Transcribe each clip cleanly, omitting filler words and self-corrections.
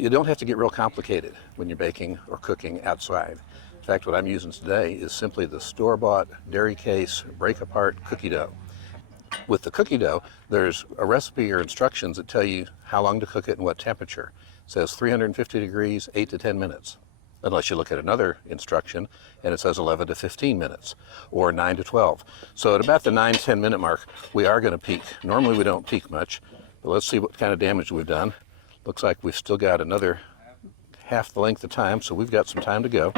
You don't have to get real complicated when you're baking or cooking outside. In fact, what I'm using today is simply the store-bought dairy case break-apart cookie dough. With the cookie dough, there's a recipe or instructions that tell you how long to cook it and what temperature. It says 350 degrees, 8 to 10 minutes. Unless you look at another instruction and it says 11 to 15 minutes or 9 to 12. So at about the 9-10 minute mark, we are going to peak. Normally we don't peak much, but let's see what kind of damage we've done. Looks like we've still got another half the length of time, so we've got some time to go.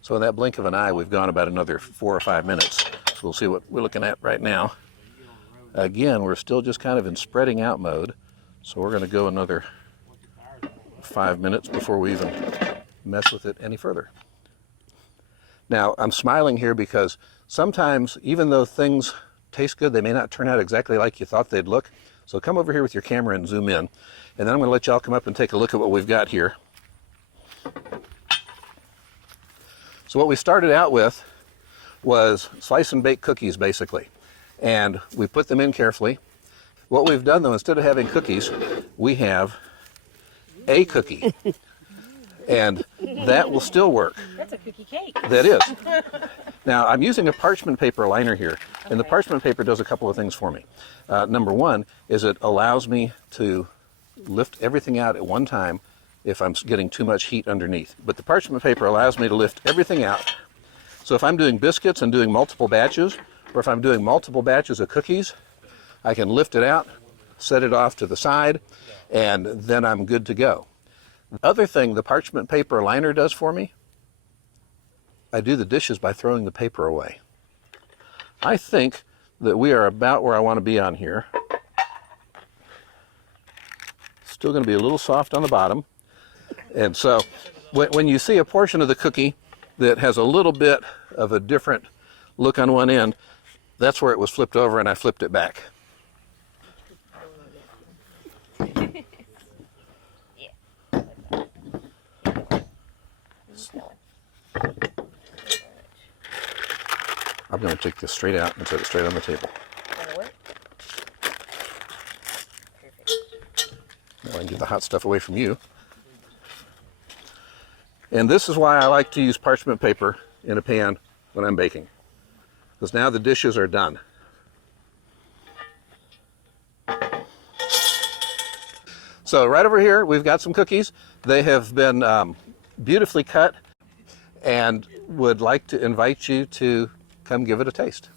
So in that blink of an eye, we've gone about another 4 or 5 minutes. So we'll see what we're looking at right now. Again, we're still just kind of in spreading out mode. So we're going to go another 5 minutes before we even mess with it any further. Now, I'm smiling here because sometimes, even though things taste good, they may not turn out exactly like you thought they'd look. So come over here with your camera and zoom in. And then I'm going to let y'all come up and take a look at what we've got here. So what we started out with was slice and bake cookies, basically. And we put them in carefully. What we've done, though, instead of having cookies, we have a cookie. And that will still work. That's a cookie cake. That is. Now, I'm using a parchment paper liner here, and the parchment paper does a couple of things for me. Number one is it allows me to lift everything out at one time if I'm getting too much heat underneath. But the parchment paper allows me to lift everything out. So if I'm doing biscuits and doing multiple batches, or if I'm doing multiple batches of cookies, I can lift it out, set it off to the side, and then I'm good to go. The other thing the parchment paper liner does for me, I do the dishes by throwing the paper away. I think that we are about where I want to be on here. Still going to be a little soft on the bottom. And so when you see a portion of the cookie that has a little bit of a different look on one end, that's where it was flipped over and I flipped it back. I'm going to take this straight out and set it straight on the table. Now I can get the hot stuff away from you. And this is why I like to use parchment paper in a pan when I'm baking, because now the dishes are done. So right over here, we've got some cookies. They have been beautifully cut, and would like to invite you to come give it a taste.